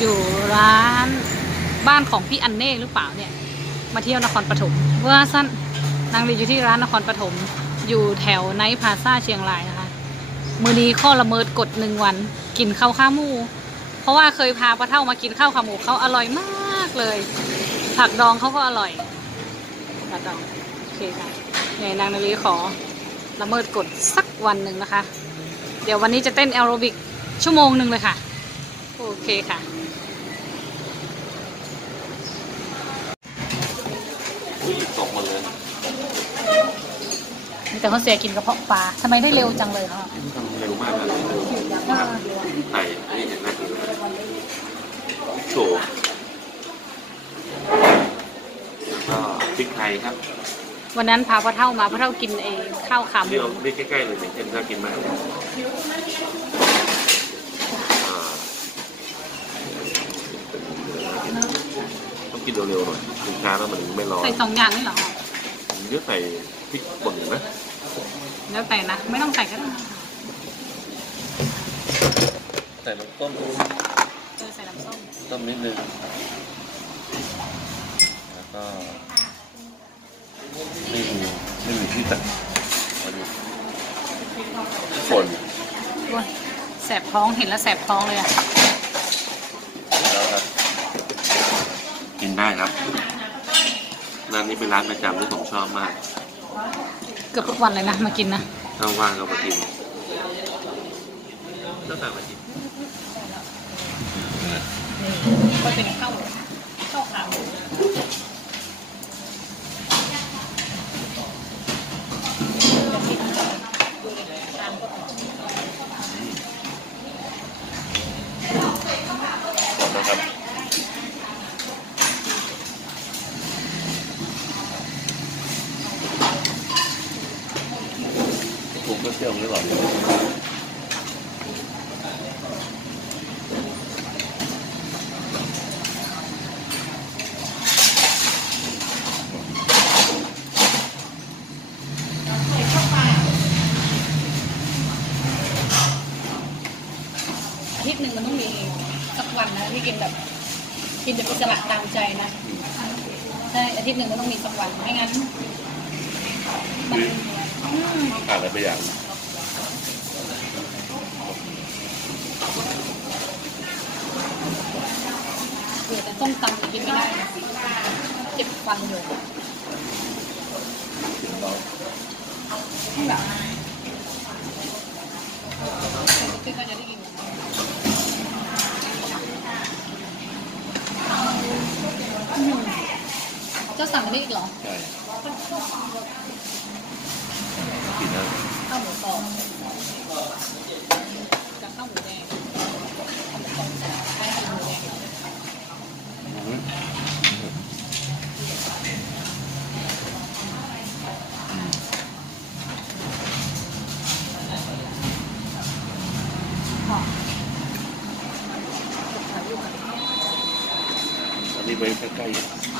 อยู่ร้านบ้านของพี่อันเน่หรือเปล่าเนี่ย มาเที่ยวนครปฐมเมื่อสั้นนางรีอยู่ที่ร้านนครปฐมอยู่แถวไนท์พาซ่าเชียงรายนะคะ มือนี้ข้อละเมิดกดหนึ่งวัน กินข้าวข้ามู เพราะว่าเคยพาป้าเท่ามากินข้าวขาหมูเขาอร่อยมากเลย ผักดองเขาก็อร่อยผักดองโอเคค่ะเนี่ยนางนาลีขอละเมิดกดสักวันหนึ่งนะคะ เดี๋ยววันนี้จะเต้นแอโรบิกชั่วโมงหนึ่งเลยค่ะ โอเคค่ะ อุ้ยตกหมดเลย มี แต่เขาเสียกินกระเพาะปลาทำไมได้เร็วจังเลยคะทำเร็วมากเลยเร็วมากไต่นี่เห็นไหมโถแล้วก็พริกไทยครับ วันนั้นพาพ่อเท่ามาพ่อเท่ากินเองข้าวขาหมูนี่เราไม่ใกล้ๆเลยเนี่ยเช่นน่ากินมากอ่าต้องกินเร็วๆหน่อยกินช้าแล้วมันไม่ร้อนใส่สองอย่างนี่เหรอผมเยอะใส่พริกป่นนะ แล้วแต่นะ ไม่ต้องใส่ก็ได้ใส่น้ำต้มเออใส่น้ำส้มต้มนิดนึง แล้วก็ไม่มีไม่มีที่ตัดมาดูป่นโอ้ยแสบท้องเห็นแล้วแสบท้องเลยอะแล้วครับ กินได้ครับร้านนี้เป็นร้านประจำที่ผมชอบมาก เกือบทุกวันเลยนะมากินนะถ้าว่างก็มากินแล้วแต่มากินก็เป็นข้าวข้าวขาหมูก่อนนะครับผมก็เที่ยวไม่หรอก อาทิตย์หนึ่งมันต้องมีสักวันนะที่ กินแบบ กินแบบอิสระตามใจนะใช่อาทิตย์หนึ่งมันต้องมีสักวันไม่งั้นมันอืมขาดอะไรไปอย่างเผื่อแต่ต้มตำกินไม่ได้นะเจ็บฟันอยู่แบบที่เขาจะได้กินอืมเจ้าสั่งมาได้อีกเหรอใช่กินนะข้าวหมูกรอบกับข้าวหมูแดงหมูกรอบให้ข้าวหมูแดงอืมหอมอันนี้ไปใกล้ๆ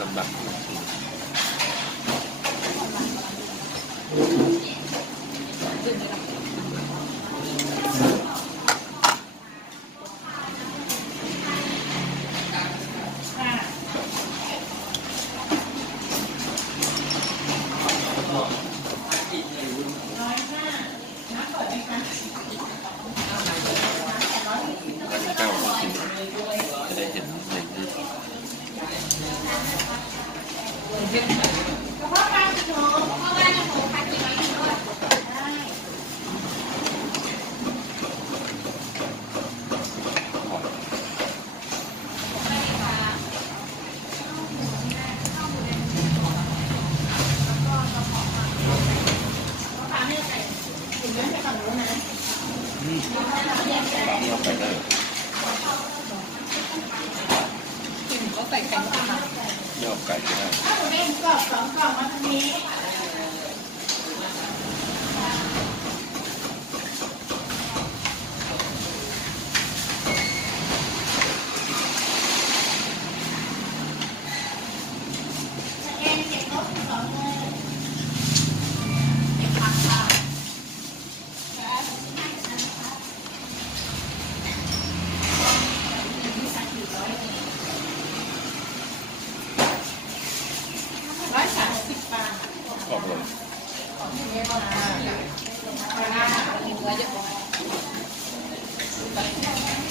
พ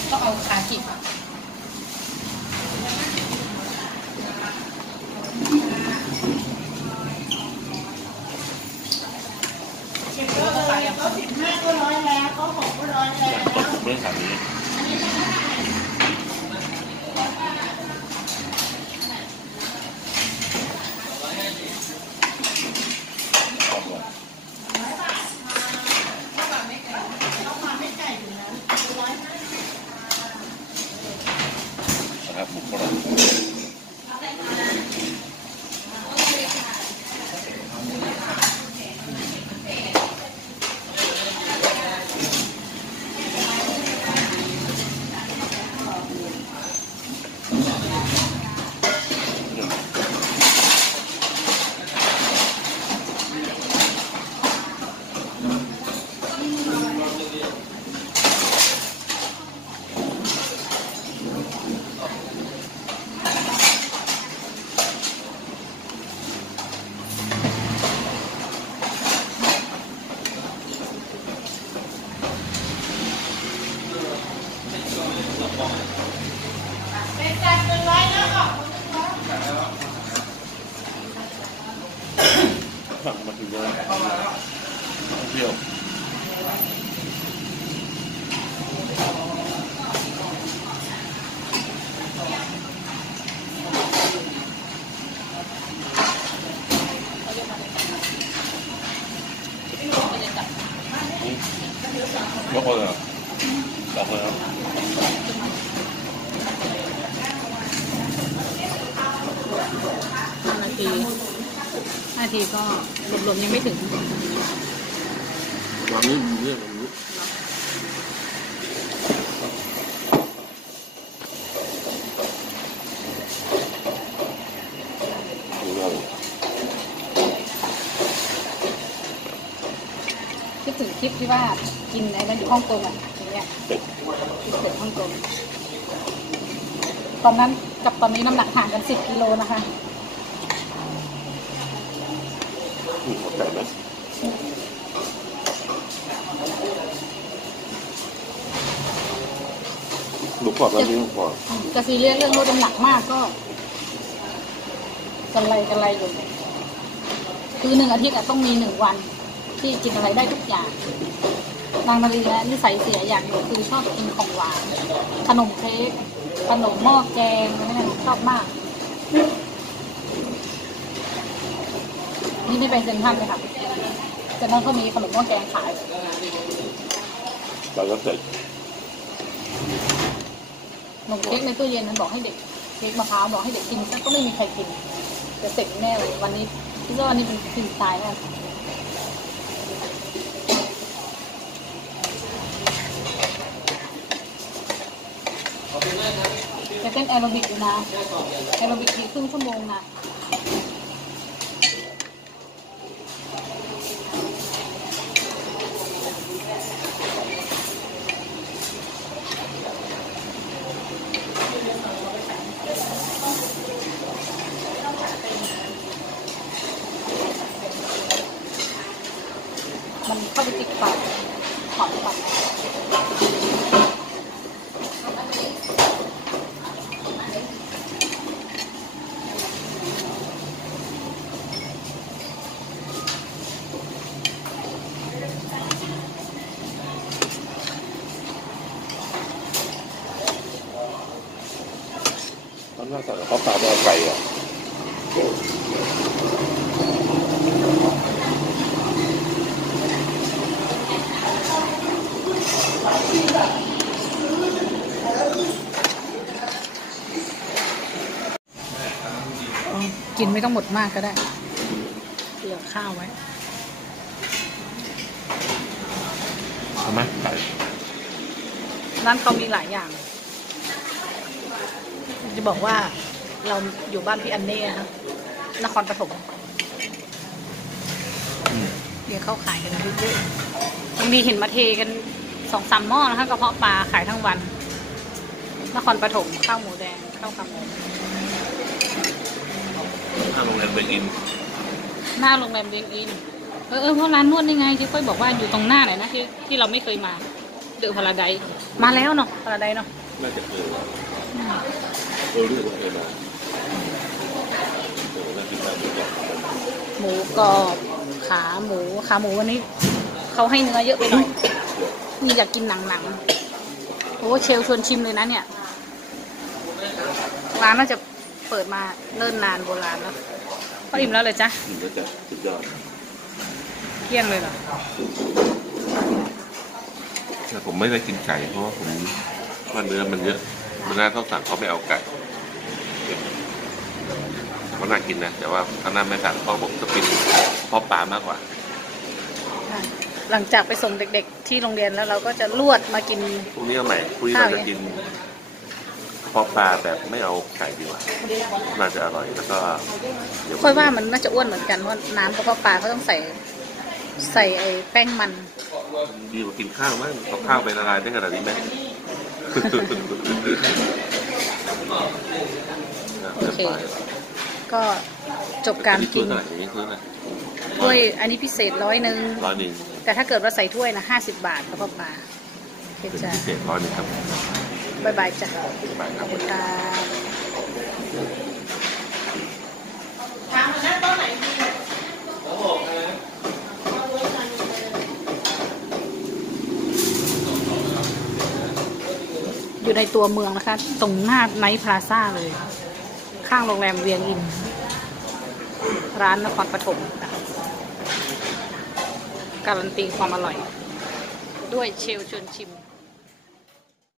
ก็เอาขาจิบก็เลยก็สิบห้าก็ร้อยแล้วก็หกก็ร้อยแล้วเรื่องแบนี้ ผักมาถึงเยอะเปรี้ยวยกเลยเหรอบอกเลยครับ ห้านาทีห้า นาทีก็รวมๆยังไม่ถึงวางนี้เรื่องของนี้คิดถึงคลิปที่ว่ากินไอ้นั่นอยู่ฮ่องกงอะอย่างเงี้ยเป็ดกินเป็ดฮ่องกงตอนนั้นกับตอนนี้น้ำหนักห่างกันสิบกิโลนะคะ ใจไหมหมูกรอบแล้วนี่หมูกรอบจะซีเรียสเรื่องลดน้ำหนักมากก็กันไรกันไรอยู่คือหนึ่งอาทิตย์อะต้องมีหนึ่งวัน ที่กินอะไรได้ทุกอย่าง นางมารีนะนิสัยเสียอย่างเดียวคือชอบกินของหวาน ขนมเค้กขนมหม้อแกงอะไรนั่นชอบมาก นี่ไม่ไปเซ็นทรัลเลยค่ะเซ็นทรัลเขามีขนมหม้อแกงขายเราก็เสร็จขนมเค้กในตู้เย็นนั้นบอกให้เด็กเค้กมะพร้าวบอกให้เด็กกินแต่ก็ไม่มีใครกินจะเสร็จแน่เลยวันนี้คิดว่าวันนี้เป็นคืนตายแล้วจะเต้นแอโรบิกอยู่นะแอโรบิกอีกครึ่งชั่วโมงนะมัน เข้าไปติดปากขอบปา กตอนแรกใส่ข้าวเปล่าไม่เอาไก่อะกินไม่ต้องหมดมากก็ได้เหลือข้าวไว้ใช่ไหมไก่ร้านเขามีหลายอย่าง จะบอกว่าเราอยู่บ้านพี่อันเน่นะคะนครปฐมอืมเดี๋ยวเขาขายกันเยอะๆบางทีเห็นมาเทกันสองสามหม้อนะคะกระเพาะปลาขายทั้งวัน นครปฐมข้าวหมูแดงข้าวขาหมู ถ้าโรงแรมเบรกอิน หน้าโรงแรมเบงอิน เออเออเพราะร้านนวดนี่ไงที่ค่อยบอกว่าอยู่ตรงหน้าไหนนะที่ที่เราไม่เคยมา เดอะพาราไดมาแล้วเนาะพาราไดเนาะน่าจะเคยมาเออรู้สึกว่าเคยมาเออน่ากินมากเหมือนกันหมูกรอบขาหมูขาหมูวันนี้เขาให้เนื้อเยอะไปหน่อยนี่อยากกินหนังหนังๆโอ้เชลชวนชิมเลยนะเนี่ยร้านน่าจะเปิดมาเนิ่นนานโบราณแล้ว พออิ่มแล้วเลยจ้ะกินก็จะสุดยอดเกลี้ยงเลยเหรอแต่ผมไม่ได้กินไก่เพราะว่าผมว่าเนื้อมันเยอะมันน่าต้องสั่งเขาไม่เอาไก่เขาน่ากินนะแต่ว่าเขาน่าไม่สั่งเพราะผมจะกินเพ่อปลามากกว่า หลังจากไปส่งเด็กๆที่โรงเรียนแล้วเราก็จะลวดมากินพรุ่งนี้เอาใหม่พรุ่งนี้เราจะกินเพ่อปลาแบบไม่เอาไก่ดีกว่าน่าจะอร่อยแล้วก็เดี๋ยวค่อยว่ามันน่าจะอ้วนเหมือนกันเพราะน้ำกระเพาะปลาเขาต้องใส่ใส่ไอ้แป้งมันดีกว่ากินข้าวมั้งเอาข้าวไปละลายได้ขนาดนี้ไหมโอเค ก็จบการกินซื้อหน่อยอย่างนี้ซื้อหน่อยถ้วยอันนี้พิเศษร้อยหนึ่งร้อยหนึ่งแต่ถ้าเกิดว่าใส่ถ้วยนะห้าสิบบาทกระเพาะปลาโอเคเป็นจ้ะพิเศษร้อยหนึ่งครับ บายบายจ้ะบายคขรัอบบคุณค่ะอยู่ในตัวเมืองนะคะ ตรงหน้าไนท์พลาซ่าเลย ข้างโรงแรมเวียงอิน ร้านนครปฐมนะคะการันตีความอร่อย ด้วยเชลชวนชิม